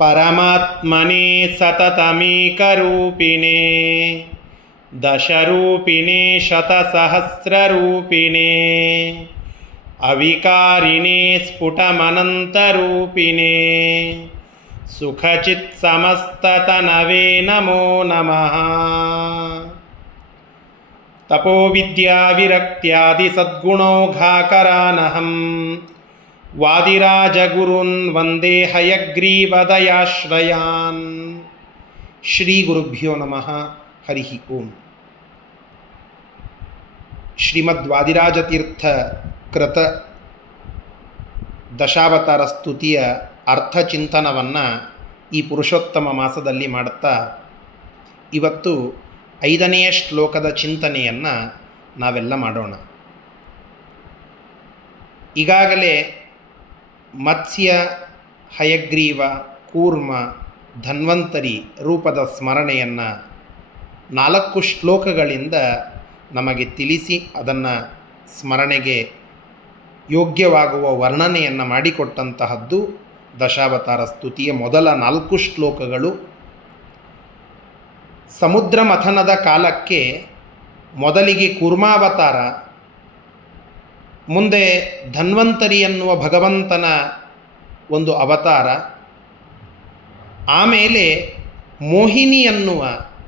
ಪರಮಾತ್ಮನೇ ಸತತಮೇಕರೂಪಿಣೇ ದಶರೂಪಿಣೇ ಶತಸಹಸ್ರರೂಪಿಣೇ ಅವಿಕಾರಿಣೇ ಸ್ಫುಟಮನಂತರೂಪಿಣೇ ಸುಖಚಿತ್ ಸಮಸ್ತತನವೇ ನಮೋ ನಮಃ. ತಪೋವಿದ್ಯಾವಿರಕ್ತ್ಯಾದಿ ಸದ್ಗುಣೌಘಾಕರಾನಹಂ ವಾದಿರಾಜಗುರುನ್ ವಂದೇ ಹಯಗ್ರೀವದಯಾಶ್ರಯಾನ್. ಶ್ರೀ ಗುರುಭ್ಯೋ ನಮಃ. ಹರಿ ಓಂ. ಶ್ರೀಮದ್ವಾದಿರಾಜತೀರ್ಥ ಕೃತ ದಶಾವತಾರ ಸ್ತುತಿಯ ಅರ್ಥಚಿಂತನವನ್ನು ಈ ಪುರುಷೋತ್ತಮ ಮಾಸದಲ್ಲಿ ಮಾಡುತ್ತಾ ಇವತ್ತು 5ನೆಯ ಶ್ಲೋಕದ ಚಿಂತನೆಯನ್ನು ನಾವೆಲ್ಲ ಮಾಡೋಣ. ಈಗಾಗಲೇ ಮತ್ಸ್ಯ, ಹಯಗ್ರೀವ, ಕೂರ್ಮ, ಧನ್ವಂತರಿ ರೂಪದ ಸ್ಮರಣೆಯನ್ನು 4 ಶ್ಲೋಕಗಳಿಂದ ನಮಗೆ ತಿಳಿಸಿ ಅದನ್ನು ಸ್ಮರಣೆಗೆ ಯೋಗ್ಯವಾಗುವ ವರ್ಣನೆಯನ್ನು ಮಾಡಿಕೊಟ್ಟಂತಹದ್ದು ದಶಾವತಾರ ಸ್ತುತಿಯ ಮೊದಲ 4 ಶ್ಲೋಕಗಳು. ಸಮುದ್ರ ಮಥನದ ಕಾಲಕ್ಕೆ ಮೊದಲಿಗೆ ಕೂರ್ಮಾವತಾರ, ಮುಂದೆ ಧನ್ವಂತರಿ ಎನ್ನುವ ಭಗವಂತನ ಒಂದು ಅವತಾರ, ಆಮೇಲೆ ಮೋಹಿನಿ ಎನ್ನುವ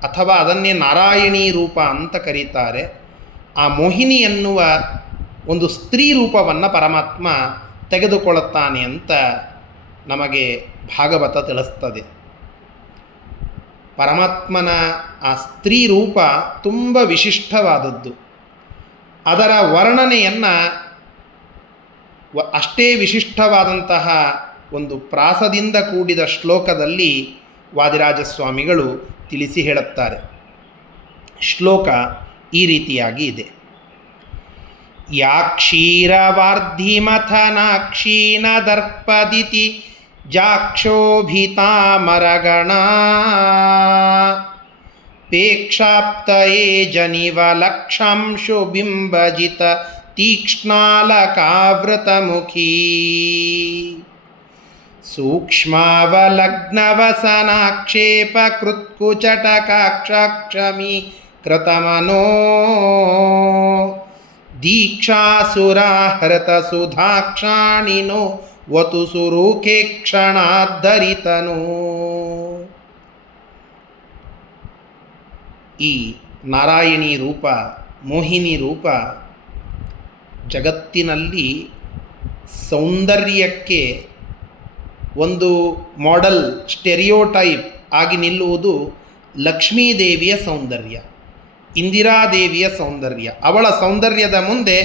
ಅಥವಾ ಅದನ್ನೇ ನಾರಾಯಣೀ ರೂಪ ಅಂತ ಕರೀತಾರೆ, ಆ ಮೋಹಿನಿ ಎನ್ನುವ ಒಂದು ಸ್ತ್ರೀ ರೂಪವನ್ನು ಪರಮಾತ್ಮ ತೆಗೆದುಕೊಳ್ಳುತ್ತಾನೆ ಅಂತ ನಮಗೆ ಭಾಗವತ ತಿಳಿಸ್ತದೆ. ಪರಮಾತ್ಮನ ಆ ಸ್ತ್ರೀ ರೂಪ ತುಂಬ ವಿಶಿಷ್ಟವಾದದ್ದು. ಅದರ ವರ್ಣನೆಯನ್ನು ಅಷ್ಟೇ ವಿಶಿಷ್ಟವಾದಂತಹ ಒಂದು ಪ್ರಾಸದಿಂದ ಕೂಡಿದ ಶ್ಲೋಕದಲ್ಲಿ ವಾದಿರಾಜಸ್ವಾಮಿಗಳು ತಿಳಿಸಿ ಹೇಳುತ್ತಾರೆ. ಶ್ಲೋಕ ಈ ರೀತಿಯಾಗಿ ಇದೆ. ಯಾ ಕ್ಷೀರವಾರ್ಧಿಮಥನಾಕ್ಷೀಣ ದರ್ಪದಿತಿ ಜಾಕ್ಷೋಭಿತಾಮರಗಣ ಪೇಕ್ಷಾಪ್ತಯೇ ಜನಿವ ಲಕ್ಷಾಂಶು ಬಿಂಬಜಿತ ತೀಕ್ಷ್ಣಾಲಕಾವೃತಮುಖೀ ಸೂಕ್ಷ್ಮಾವಲಗ್ನವಸನಾಕ್ಷೇಪ ಕೃತ್ಕುಚಟಕಾಕ್ಷಮಿ ಕೃತಮನೋ ದೀಕ್ಷಾಸುರಾಹೃತ ಸುಧಾಕ್ಷಾಣಿನೋ ವತು ಸುರೂಖೇ ಕ್ಷಣಾಧರಿತನು. ಈ ನಾರಾಯಣಿ ರೂಪ, ಮೋಹಿನಿ ರೂಪ ಜಗತ್ತಿನಲ್ಲಿ ಸೌಂದರ್ಯಕ್ಕೆ ಒಂದು ಮಾಡೆಲ್, ಸ್ಟೆರಿಯೋಟೈಪ್ ಆಗಿ ನಿಲ್ಲುವುದು ಲಕ್ಷ್ಮೀದೇವಿಯ ಸೌಂದರ್ಯ, ಇಂದಿರಾದೇವಿಯ ಸೌಂದರ್ಯ. ಅವಳ ಸೌಂದರ್ಯದ ಮುಂದೆ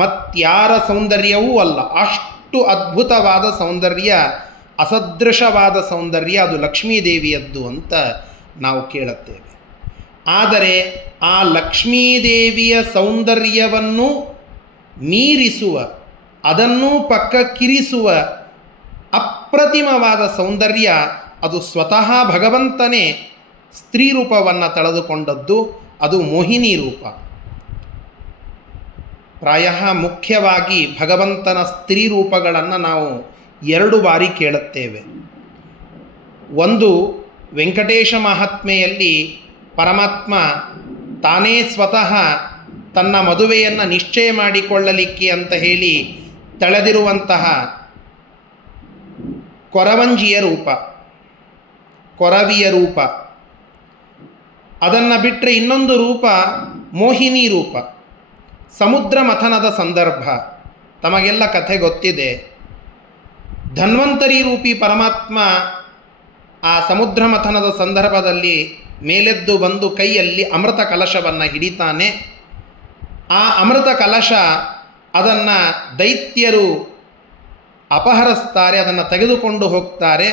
ಮತ್ಯಾರ ಸೌಂದರ್ಯವೂ ಅಲ್ಲ. ಅಷ್ಟು ಅದ್ಭುತವಾದ ಸೌಂದರ್ಯ, ಅಸದೃಶವಾದ ಸೌಂದರ್ಯ ಅದು ಲಕ್ಷ್ಮೀದೇವಿಯದ್ದು ಅಂತ ನಾವು ಕೇಳುತ್ತೇವೆ. ಆದರೆ ಆ ಲಕ್ಷ್ಮೀದೇವಿಯ ಸೌಂದರ್ಯವನ್ನು ಮೀರಿಸುವ, ಅದನ್ನೂ ಪಕ್ಕಕ್ಕಿರಿಸುವ ಅಪ್ರತಿಮವಾದ ಸೌಂದರ್ಯ ಅದು ಸ್ವತಃ ಭಗವಂತನೇ ಸ್ತ್ರೀ ರೂಪವನ್ನು ತಳೆದುಕೊಂಡದ್ದು, ಅದು ಮೋಹಿನಿ ರೂಪ. ಪ್ರಾಯ ಮುಖ್ಯವಾಗಿ ಭಗವಂತನ ಸ್ತ್ರೀ ರೂಪಗಳನ್ನು ನಾವು 2 ಬಾರಿ ಕೇಳುತ್ತೇವೆ. ಒಂದು, ವೆಂಕಟೇಶ ಮಹಾತ್ಮೆಯಲ್ಲಿ ಪರಮಾತ್ಮ ತಾನೇ ಸ್ವತಃ ತನ್ನ ಮದುವೆಯನ್ನು ನಿಶ್ಚಯ ಮಾಡಿಕೊಳ್ಳಲಿಕ್ಕೆ ಅಂತ ಹೇಳಿ ತಳೆದಿರುವಂತಹ ಕೊರವಂಜಿಯ ರೂಪ, ಕೊರವಿಯ ರೂಪ. ಅದನ್ನು ಬಿಟ್ಟರೆ ಇನ್ನೊಂದು ರೂಪ ಮೋಹಿನಿ ರೂಪ. ಸಮುದ್ರ ಮಥನದ ಸಂದರ್ಭ ತಮಗೆಲ್ಲ ಕಥೆ ಗೊತ್ತಿದೆ. ಧನ್ವಂತರಿ ರೂಪಿ ಪರಮಾತ್ಮ ಆ ಸಮುದ್ರ ಮಥನದ ಸಂದರ್ಭದಲ್ಲಿ ಮೇಲೆದ್ದು ಬಂದು ಕೈಯಲ್ಲಿ ಅಮೃತ ಕಲಶವನ್ನು ಹಿಡಿತಾನೆ. ಆ ಅಮೃತ ಕಲಶ ಅದನ್ನು ದೈತ್ಯರು ಅಪಹರಿಸ್ತಾರೆ, ಅದನ್ನು ತೆಗೆದುಕೊಂಡು ಹೋಗ್ತಾರೆ.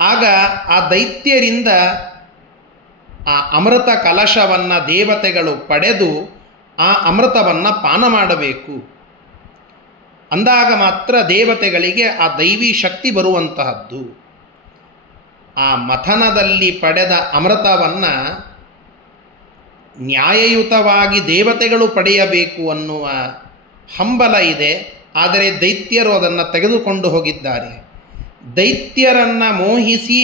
ಆಗ ಆ ದೈತ್ಯರಿಂದ ಆ ಅಮೃತ ಕಲಶವನ್ನು ದೇವತೆಗಳು ಪಡೆದು ಆ ಅಮೃತವನ್ನು ಪಾನ ಮಾಡಬೇಕು. ಅಂದಾಗ ಮಾತ್ರ ದೇವತೆಗಳಿಗೆ ಆ ದೈವಿ ಶಕ್ತಿ ಬರುವಂತಹದ್ದು. ಆ ಮಥನದಲ್ಲಿ ಪಡೆದ ಅಮೃತವನ್ನು ನ್ಯಾಯಯುತವಾಗಿ ದೇವತೆಗಳು ಪಡೆಯಬೇಕು ಅನ್ನುವ ಹಂಬಲ ಇದೆ. ಆದರೆ ದೈತ್ಯರು ಅದನ್ನು ತೆಗೆದುಕೊಂಡು ಹೋಗಿದ್ದಾರೆ. ದೈತ್ಯರನ್ನು ಮೋಹಿಸಿ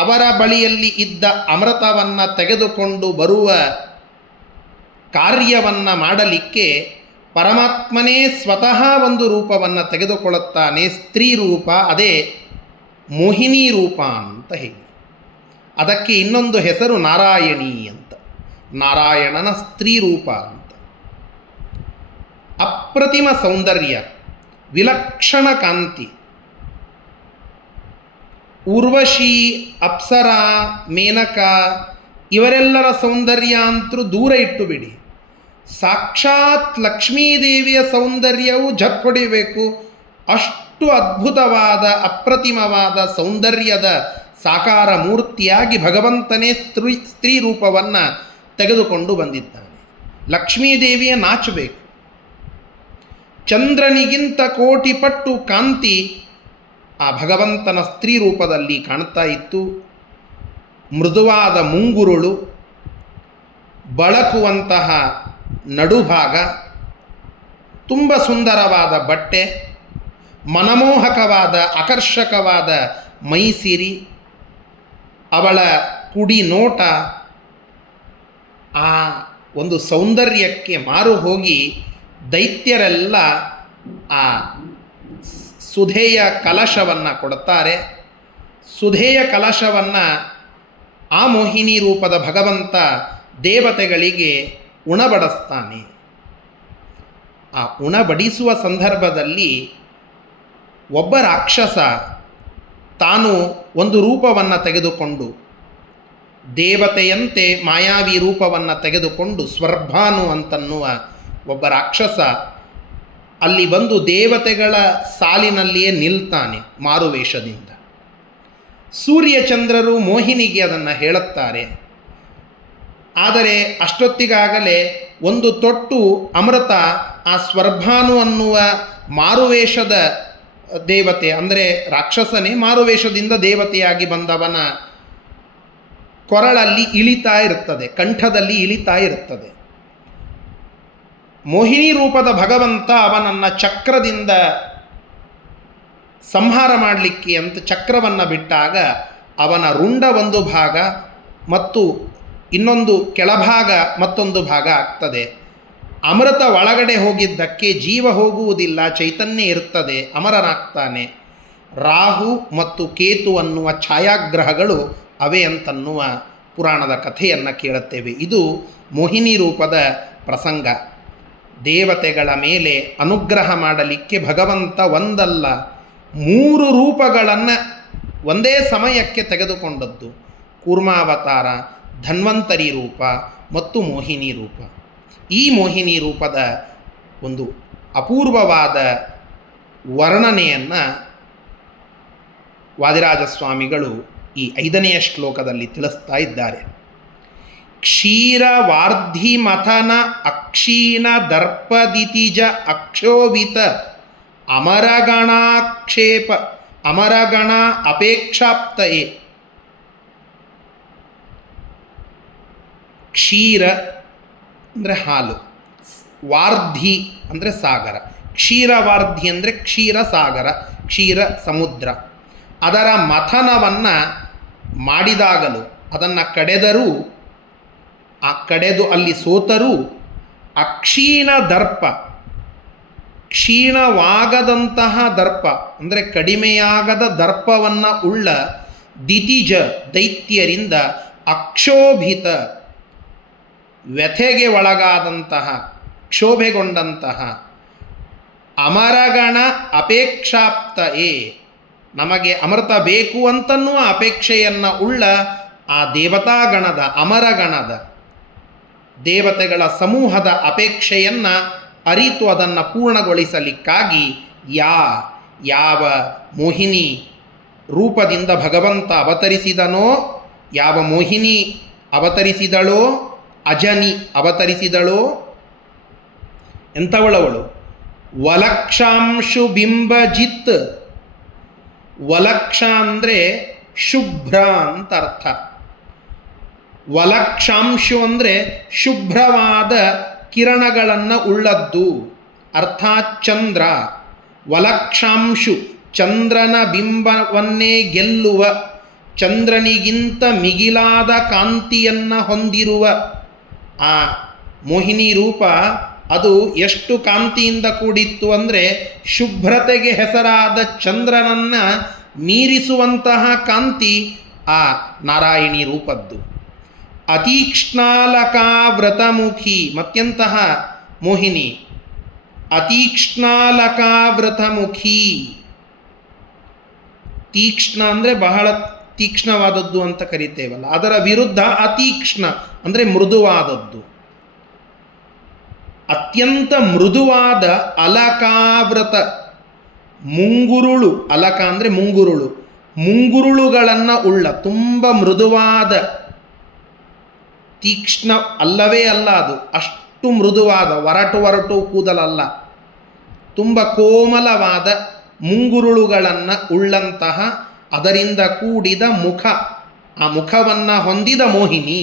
ಅವರ ಬಳಿಯಲ್ಲಿ ಇದ್ದ ಅಮೃತವನ್ನು ತೆಗೆದುಕೊಂಡು ಬರುವ ಕಾರ್ಯವನ್ನು ಮಾಡಲಿಕ್ಕೆ ಪರಮಾತ್ಮನೇ ಸ್ವತಃ ಒಂದು ರೂಪವನ್ನು ತೆಗೆದುಕೊಳ್ಳುತ್ತಾನೆ, ಸ್ತ್ರೀ ರೂಪ, ಅದೇ ಮೋಹಿನಿ ರೂಪ ಅಂತ ಹೇಳಿ. ಅದಕ್ಕೆ ಇನ್ನೊಂದು ಹೆಸರು ನಾರಾಯಣಿ ಅಂತ, ನಾರಾಯಣನ ಸ್ತ್ರೀ ರೂಪ ಅಂತ. ಅಪ್ರತಿಮ ಸೌಂದರ್ಯ, ವಿಲಕ್ಷಣ ಕಾಂತಿ. ಊರ್ವಶಿ, ಅಪ್ಸರ, ಮೇನಕ ಇವರೆಲ್ಲರ ಸೌಂದರ್ಯ ಅಂತೂ ದೂರ ಇಟ್ಟು ಬಿಡಿ. ಸಾಕ್ಷಾತ್ ಲಕ್ಷ್ಮೀದೇವಿಯ ಸೌಂದರ್ಯವು ಝಪ್ ಹೊಡಿಬೇಕು. ಅಷ್ಟು ಅದ್ಭುತವಾದ ಅಪ್ರತಿಮವಾದ ಸೌಂದರ್ಯದ ಸಾಕಾರ ಮೂರ್ತಿಯಾಗಿ ಭಗವಂತನೇ ಸ್ತ್ರೀ ರೂಪವನ್ನು ತೆಗೆದುಕೊಂಡು ಬಂದಿದ್ದಾನೆ. ಲಕ್ಷ್ಮೀದೇವಿಯ ನಾಚಬೇಕು. ಚಂದ್ರನಿಗಿಂತ ಕೋಟಿ ಪಟ್ಟು ಕಾಂತಿ ಆ ಭಗವಂತನ ಸ್ತ್ರೀ ರೂಪದಲ್ಲಿ ಕಾಣ್ತಾ ಇತ್ತು. ಮೃದುವಾದ ಮುಂಗುರುಳು, ಬಳಕುವಂತಹ ನಡುಭಾಗ, ತುಂಬ ಸುಂದರವಾದ ಬಟ್ಟೆ, ಮನಮೋಹಕವಾದ ಆಕರ್ಷಕವಾದ ಮೈಸಿರಿ, ಅವಳ ಕುಡಿ ನೋಟ, ಆ ಒಂದು ಸೌಂದರ್ಯಕ್ಕೆ ಮಾರು ಹೋಗಿ ದೈತ್ಯರೆಲ್ಲ ಆ ಸುಧೆಯ ಕಲಶವನ್ನು ಕೊಡುತ್ತಾರೆ. ಸುಧೆಯ ಕಲಶವನ್ನು ಆ ಮೋಹಿನಿ ರೂಪದ ಭಗವಂತ ದೇವತೆಗಳಿಗೆ ಉಣಬಡಿಸ್ತಾನೆ. ಆ ಉಣಬಡಿಸುವ ಸಂದರ್ಭದಲ್ಲಿ ಒಬ್ಬ ರಾಕ್ಷಸ ತಾನು ಒಂದು ರೂಪವನ್ನು ತೆಗೆದುಕೊಂಡು, ದೇವತೆಯಂತೆ ಮಾಯಾವಿ ರೂಪವನ್ನು ತೆಗೆದುಕೊಂಡು ಸ್ವರ್ಭಾನು ಅಂತನ್ನುವ ಒಬ್ಬ ರಾಕ್ಷಸ ಅಲ್ಲಿ ಬಂದು ದೇವತೆಗಳ ಸಾಲಿನಲ್ಲಿಯೇ ನಿಲ್ತಾನೆ ಮಾರುವೇಷದಿಂದ. ಸೂರ್ಯಚಂದ್ರರು ಮೋಹಿನಿಗೆ ಅದನ್ನು ಹೇಳುತ್ತಾರೆ. ಆದರೆ ಅಷ್ಟೊತ್ತಿಗಾಗಲೇ ಒಂದು ತೊಟ್ಟು ಅಮೃತ ಆ ಸ್ವರ್ಭಾನು ಅನ್ನುವ ಮಾರುವೇಷದ ದೇವತೆ, ಅಂದರೆ ರಾಕ್ಷಸನೇ ಮಾರುವೇಷದಿಂದ ದೇವತೆಯಾಗಿ ಬಂದವನ ಕೊರಳಲ್ಲಿ ಇಳಿತಾ ಇರುತ್ತದೆ, ಕಂಠದಲ್ಲಿ ಇಳಿತಾ ಇರುತ್ತದೆ. ಮೋಹಿನಿ ರೂಪದ ಭಗವಂತ ಅವನನ್ನು ಚಕ್ರದಿಂದ ಸಂಹಾರ ಮಾಡಲಿಕ್ಕೆ ಅಂತ ಚಕ್ರವನ್ನು ಬಿಟ್ಟಾಗ ಅವನ ರುಂಡ ಒಂದು ಭಾಗ ಮತ್ತು ಇನ್ನೊಂದು ಕೆಳಭಾಗ ಮತ್ತೊಂದು ಭಾಗ ಆಗ್ತದೆ. ಅಮೃತ ಒಳಗಡೆ ಹೋಗಿದ್ದಕ್ಕೆ ಜೀವ ಹೋಗುವುದಿಲ್ಲ, ಚೈತನ್ಯ ಇರ್ತದೆ, ಅಮರನಾಗ್ತಾನೆ. ರಾಹು ಮತ್ತು ಕೇತು ಅನ್ನುವ ಛಾಯಾಗ್ರಹಗಳು ಅವೇ ಅಂತನ್ನುವ ಪುರಾಣದ ಕಥೆಯನ್ನು ಕೇಳುತ್ತೇವೆ. ಇದು ಮೋಹಿನಿ ರೂಪದ ಪ್ರಸಂಗ. ದೇವತೆಗಳ ಮೇಲೆ ಅನುಗ್ರಹ ಮಾಡಲಿಕ್ಕೆ ಭಗವಂತ ಒಂದಲ್ಲ 3 ರೂಪಗಳನ್ನು ಒಂದೇ ಸಮಯಕ್ಕೆ ತೆಗೆದುಕೊಂಡದ್ದು. ಕೂರ್ಮಾವತಾರ, ಧನ್ವಂತರಿ ರೂಪ ಮತ್ತು ಮೋಹಿನಿ ರೂಪ. ಈ ಮೋಹಿನಿ ರೂಪದ ಒಂದು ಅಪೂರ್ವವಾದ ವರ್ಣನೆಯನ್ನು ವಾದಿರಾಜಸ್ವಾಮಿಗಳು ಈ 5ನೆಯ ಶ್ಲೋಕದಲ್ಲಿ ತಿಳಿಸ್ತಾ ಇದ್ದಾರೆ. ಕ್ಷೀರ ವಾರ್ಧಿ ಮಥನ ಅಕ್ಷೀಣ ದರ್ಪದಿತಿಜ ಅಕ್ಷೋಭಿತ ಅಮರಗಣಾಕ್ಷೇಪ ಅಮರಗಣ ಅಪೇಕ್ಷಾಪ್ತಯೇ. ಕ್ಷೀರ ಅಂದರೆ ಹಾಲು, ವಾರ್ಧಿ ಅಂದರೆ ಸಾಗರ, ಕ್ಷೀರವಾರ್ಧಿ ಅಂದರೆ ಕ್ಷೀರ ಸಾಗರ, ಕ್ಷೀರ ಸಮುದ್ರ. ಅದರ ಮಥನವನ್ನು ಮಾಡಿದಾಗಲೂ, ಅದನ್ನು ಕಡೆದರೂ, ಆ ಕಡೆದು ಅಲ್ಲಿ ಸೋತರೂ ಅಕ್ಷೀಣ ದರ್ಪ, ಕ್ಷೀಣವಾಗದಂತಹ ದರ್ಪ ಅಂದರೆ ಕಡಿಮೆಯಾಗದ ದರ್ಪವನ್ನು ಉಳ್ಳ ದಿತಿಜ ದೈತ್ಯರಿಂದ ಅಕ್ಷೋಭಿತ ವ್ಯಥೆಗೆ ಒಳಗಾದಂತಹ, ಕ್ಷೋಭೆಗೊಂಡಂತಹ ಅಮರಗಣ ಅಪೇಕ್ಷಾಪ್ತಯೇ, ನಮಗೆ ಅಮೃತ ಬೇಕು ಅಂತನ್ನುವ ಅಪೇಕ್ಷೆಯನ್ನು ಉಳ್ಳ ಆ ದೇವತಾಗಣದ, ಅಮರಗಣದ ದೇವತೆಗಳ ಸಮೂಹದ ಅಪೇಕ್ಷೆಯನ್ನು ಅರಿತು ಅದನ್ನು ಪೂರ್ಣಗೊಳಿಸಲಿಕ್ಕಾಗಿ ಯಾವ ಮೋಹಿನಿ ರೂಪದಿಂದ ಭಗವಂತ ಅವತರಿಸಿದನೋ, ಯಾವ ಮೋಹಿನಿ ಅವತರಿಸಿದಳೋ, ಅಜನಿ ಅವತರಿಸಿದಳೋ, ಎಂಥವಳವಳು? ವಲಕ್ಷಾಂಶು ಬಿಂಬಜಿತ್. ವಲಕ್ಷ ಅಂದರೆ ಶುಭ್ರ ಅಂತ ಅರ್ಥ. ವಲಕ್ಷಾಂಶು ಅಂದರೆ ಶುಭ್ರವಾದ ಕಿರಣಗಳನ್ನು ಉಳ್ಳದ್ದು, ಅರ್ಥಾತ್ ಚಂದ್ರ. ವಲಕ್ಷಾಂಶು ಚಂದ್ರನ ಬಿಂಬವನ್ನೇ ಗೆಲ್ಲುವ, ಚಂದ್ರನಿಗಿಂತ ಮಿಗಿಲಾದ ಕಾಂತಿಯನ್ನು ಹೊಂದಿರುವ ಆ ಮೋಹಿನಿ ರೂಪ ಅದು ಎಷ್ಟು ಕಾಂತಿಯಿಂದ ಕೂಡಿತ್ತು ಅಂದರೆ ಶುಭ್ರತೆಗೆ ಹೆಸರಾದ ಚಂದ್ರನನ್ನು ಮೀರಿಸುವಂತಹ ಕಾಂತಿ ಆ ನಾರಾಯಣಿ ರೂಪದ್ದು. ಅತೀಕ್ಷ್ಣಾಲಕಾ ವ್ರತಮುಖಿ ಮತ್ಯಂತಹ ಮೋಹಿನಿ, ಅತೀಕ್ಷ್ಣಾಲಕಾ ವ್ರತಮುಖಿ. ತೀಕ್ಷ್ಣ ಅಂದರೆ ಬಹಳ ತೀಕ್ಷ್ಣವಾದದ್ದು ಅಂತ ಕರಿತೇವಲ್ಲ, ಅದರ ವಿರುದ್ಧ ಅತೀಕ್ಷ್ಣ ಅಂದರೆ ಮೃದುವಾದದ್ದು. ಅತ್ಯಂತ ಮೃದುವಾದ ಅಲಕಾವ್ರತ ಮುಂಗುರುಳು, ಅಲಕ ಅಂದರೆ ಮುಂಗುರುಳು, ಮುಂಗುರುಳುಗಳನ್ನು ಉಳ್ಳ ತುಂಬ ಮೃದುವಾದ, ತೀಕ್ಷ್ಣ ಅಲ್ಲವೇ ಅಲ್ಲ ಅದು, ಅಷ್ಟು ಮೃದುವಾದ, ಒರಟು ಕೂದಲಲ್ಲ, ತುಂಬ ಕೋಮಲವಾದ ಮುಂಗುರುಳುಗಳನ್ನು ಉಳ್ಳಂತಹ ಅದರಿಂದ ಕೂಡಿದ ಮುಖ, ಆ ಮುಖವನ್ನು ಹೊಂದಿದ ಮೋಹಿನಿ.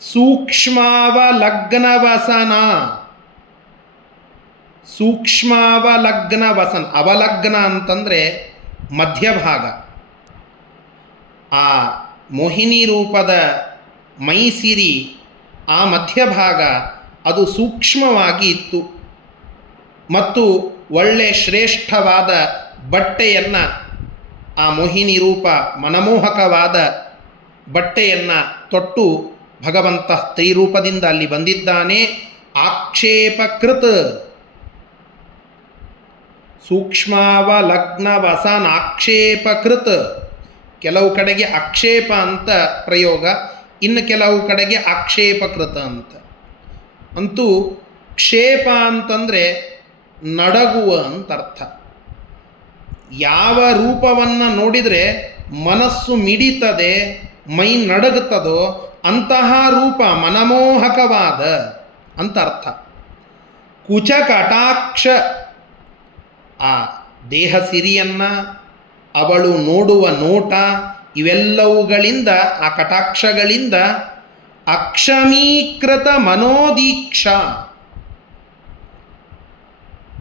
ಸೂಕ್ಷ್ಮಾವಲಗ್ನವಸನ, ಸೂಕ್ಷ್ಮಾವಲಗ್ನವಸನ, ಅವಲಗ್ನ ಅಂತಂದರೆ ಮಧ್ಯಭಾಗ. ಆ ಮೋಹಿನಿ ರೂಪದ ಮೈಸಿರಿ ಆ ಮಧ್ಯಭಾಗ ಅದು ಸೂಕ್ಷ್ಮವಾಗಿ ಇತ್ತು ಮತ್ತು ಒಳ್ಳೆ ಶ್ರೇಷ್ಠವಾದ ಬಟ್ಟೆಯನ್ನು, ಆ ಮೋಹಿನಿ ರೂಪ ಮನಮೋಹಕವಾದ ಬಟ್ಟೆಯನ್ನು ತೊಟ್ಟು ಭಗವಂತ ಸ್ತ್ರೀರೂಪದಿಂದ ಅಲ್ಲಿ ಬಂದಿದ್ದಾನೆ. ಆಕ್ಷೇಪಕೃತ್, ಸೂಕ್ಷ್ಮಾವಲಗ್ನವಸನ ಆಕ್ಷೇಪಕೃತ್. ಕೆಲವು ಕಡೆಗೆ ಆಕ್ಷೇಪ ಅಂತ ಪ್ರಯೋಗ, ಇನ್ನು ಕೆಲವು ಕಡೆಗೆ ಆಕ್ಷೇಪಕೃತ ಅಂತ. ಅಂತೂ ಕ್ಷೇಪ ಅಂತಂದರೆ ನಡಗುವ ಅಂತ ಅರ್ಥ. ಯಾವ ರೂಪವನ್ನು ನೋಡಿದರೆ ಮನಸ್ಸು ಮಿಡಿತದೆ, ಮೈ ನಡಗುತ್ತದೋ ಅಂತಹ ರೂಪ ಮನಮೋಹಕವಾದ ಅಂತ ಅರ್ಥ. ಕುಚಕಟಾಕ್ಷ, ಆ ದೇಹ ಸಿರಿಯನ್ನು, ಅವಳು ನೋಡುವ ನೋಟ, ಇವೆಲ್ಲವುಗಳಿಂದ, ಆ ಕಟಾಕ್ಷಗಳಿಂದ ಅಕ್ಷಮೀಕೃತ ಮನೋದೀಕ್ಷಾ,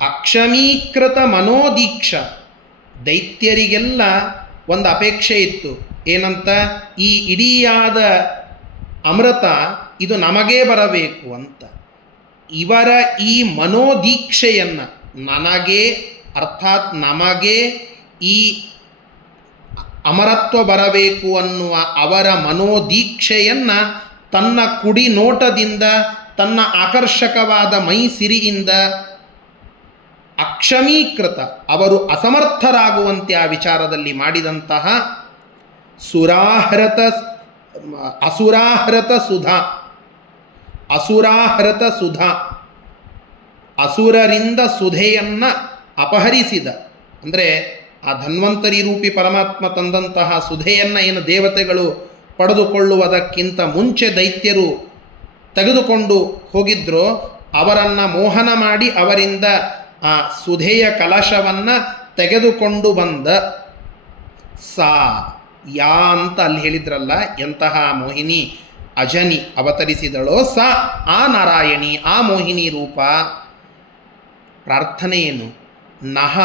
ಅಕ್ಷಮೀಕೃತ ಮನೋದೀಕ್ಷಾ. ದೈತ್ಯರಿಗೆಲ್ಲ ಒಂದು ಅಪೇಕ್ಷೆ ಇತ್ತು, ಏನಂತ, ಈ ಇಡಿಯಾದ ಅಮೃತ ಇದು ನಮಗೇ ಬರಬೇಕು ಅಂತ. ಇವರ ಈ ಮನೋದೀಕ್ಷೆಯನ್ನು, ನನಗೆ ಅರ್ಥಾತ್ ನಮಗೆ ಈ ಅಮರತ್ವ ಬರಬೇಕು ಅನ್ನುವ ಅವರ ಮನೋದೀಕ್ಷೆಯನ್ನು ತನ್ನ ಕುಡಿ ನೋಟದಿಂದ, ತನ್ನ ಆಕರ್ಷಕವಾದ ಮೈ ಸಿರಿಯಿಂದ ಅಕ್ಷಮೀಕೃತ, ಅವರು ಅಸಮರ್ಥರಾಗುವಂತೆ ಆ ವಿಚಾರದಲ್ಲಿ ಮಾಡಿದಂತಹ ಅಸುರಾಹೃತ ಸುಧಾ, ಅಸುರಾಹೃತ ಸುಧಾ, ಅಸುರರಿಂದ ಸುಧೆಯನ್ನು ಅಪಹರಿಸಿದ, ಅಂದರೆ ಆ ಧನ್ವಂತರಿ ರೂಪಿ ಪರಮಾತ್ಮ ತಂದಂತಹ ಸುಧೆಯನ್ನು ಏನು ದೇವತೆಗಳು ಪಡೆದುಕೊಳ್ಳುವುದಕ್ಕಿಂತ ಮುಂಚೆ ದೈತ್ಯರು ತೆಗೆದುಕೊಂಡು ಹೋಗಿದ್ರೋ ಅವರನ್ನು ಮೋಹನ ಮಾಡಿ ಅವರಿಂದ ಆ ಸುಧೆಯ ಕಲಶವನ್ನು ತೆಗೆದುಕೊಂಡು ಬಂದ ಸಾ, ಯಾ ಅಂತ ಅಲ್ಲಿ ಹೇಳಿದ್ರಲ್ಲ, ಎಂತಹ ಮೋಹಿನಿ ಅಜನಿ ಅವತರಿಸಿದಳೋ ಸಾ ಆ ನಾರಾಯಣಿ, ಆ ಮೋಹಿನಿ ರೂಪ. ಪ್ರಾರ್ಥನೆ ಏನು? ನಹ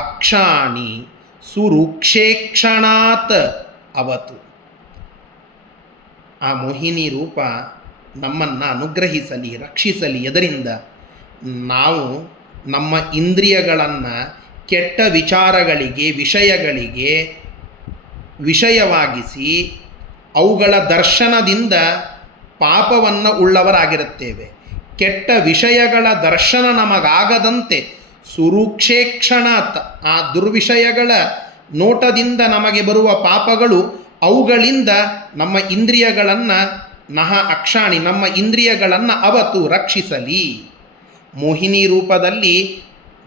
ಅಕ್ಷಾಣಿ ಸುರುಕ್ಷೇಕ್ಷಣಾತ್ ಅವತು. ಆ ಮೋಹಿನಿ ರೂಪ ನಮ್ಮನ್ನು ಅನುಗ್ರಹಿಸಲಿ, ರಕ್ಷಿಸಲಿ. ಎದರಿಂದ? ನಾವು ನಮ್ಮ ಇಂದ್ರಿಯಗಳನ್ನು ಕೆಟ್ಟ ವಿಚಾರಗಳಿಗೆ, ವಿಷಯಗಳಿಗೆ ವಿಷಯವಾಗಿಸಿ ಅವುಗಳ ದರ್ಶನದಿಂದ ಪಾಪವನ್ನು ಉಳ್ಳವರಾಗಿರುತ್ತೇವೆ. ಕೆಟ್ಟ ವಿಷಯಗಳ ದರ್ಶನ ನಮಗಾಗದಂತೆ ಸುರುಕ್ಷೇಕ್ಷಣಾತ್, ಆ ದುರ್ವಿಷಯಗಳ ನೋಟದಿಂದ ನಮಗೆ ಬರುವ ಪಾಪಗಳು, ಅವುಗಳಿಂದ ನಮ್ಮ ಇಂದ್ರಿಯಗಳನ್ನು, ನಹ ಅಕ್ಷಾಣಿ, ನಮ್ಮ ಇಂದ್ರಿಯಗಳನ್ನು ಅವತು ರಕ್ಷಿಸಲಿ. ಮೋಹಿನಿ ರೂಪದಲ್ಲಿ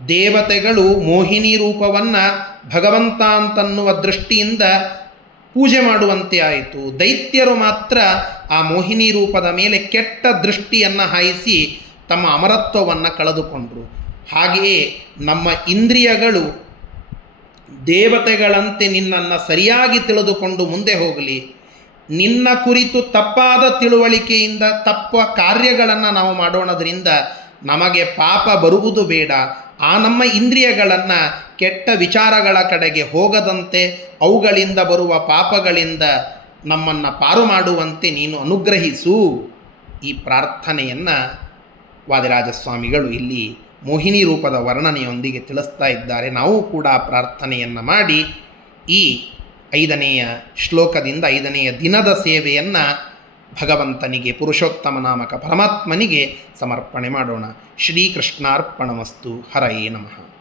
ದೇವತೆಗಳು ಮೋಹಿನಿ ರೂಪವನ್ನು ಭಗವಂತ ಅಂತನ್ನುವ ದೃಷ್ಟಿಯಿಂದ ಪೂಜೆ ಮಾಡುವಂತೆ ಆಯಿತು. ದೈತ್ಯರು ಮಾತ್ರ ಆ ಮೋಹಿನಿ ರೂಪದ ಮೇಲೆ ಕೆಟ್ಟ ದೃಷ್ಟಿಯನ್ನು ಹಾಯಿಸಿ ತಮ್ಮ ಅಮರತ್ವವನ್ನು ಕಳೆದುಕೊಂಡರು. ಹಾಗೆಯೇ ನಮ್ಮ ಇಂದ್ರಿಯಗಳು ದೇವತೆಗಳಂತೆ ನಿನ್ನನ್ನು ಸರಿಯಾಗಿ ತಿಳಿದುಕೊಂಡು ಮುಂದೆ ಹೋಗಲಿ. ನಿನ್ನ ಕುರಿತು ತಪ್ಪಾದ ತಿಳುವಳಿಕೆಯಿಂದ ತಪ್ಪ ಕಾರ್ಯಗಳನ್ನು ನಾವು ಮಾಡೋಣದ್ರಿಂದ ನಮಗೆ ಪಾಪ ಬರುವುದು ಬೇಡ, ಆ ನಮ್ಮ ಇಂದ್ರಿಯಗಳನ್ನು ಕೆಟ್ಟ ವಿಚಾರಗಳ ಕಡೆಗೆ ಹೋಗದಂತೆ ಅವುಗಳಿಂದ ಬರುವ ಪಾಪಗಳಿಂದ ನಮ್ಮನ್ನು ಪಾರು ಮಾಡುವಂತೆ ನೀನು ಅನುಗ್ರಹಿಸು. ಈ ಪ್ರಾರ್ಥನೆಯನ್ನು ವಾದಿರಾಜಸ್ವಾಮಿಗಳು ಇಲ್ಲಿ ಮೋಹಿನಿ ರೂಪದ ವರ್ಣನೆಯೊಂದಿಗೆ ತಿಳಿಸ್ತಾ ಇದ್ದಾರೆ. ನಾವು ಕೂಡ ಪ್ರಾರ್ಥನೆಯನ್ನು ಮಾಡಿ ಈ 5ನೆಯ ಶ್ಲೋಕದಿಂದ 5ನೆಯ ದಿನದ ಸೇವೆಯನ್ನು ಭಗವಂತನಿಗೆ, ಪುರುಷೋತ್ತಮ ನಾಮಕ ಪರಮಾತ್ಮನಿಗೆ ಸಮರ್ಪಣೆ ಮಾಡೋಣ. ಶ್ರೀಕೃಷ್ಣಾರ್ಪಣಮಸ್ತು. ಹರಯೇ ನಮಃ.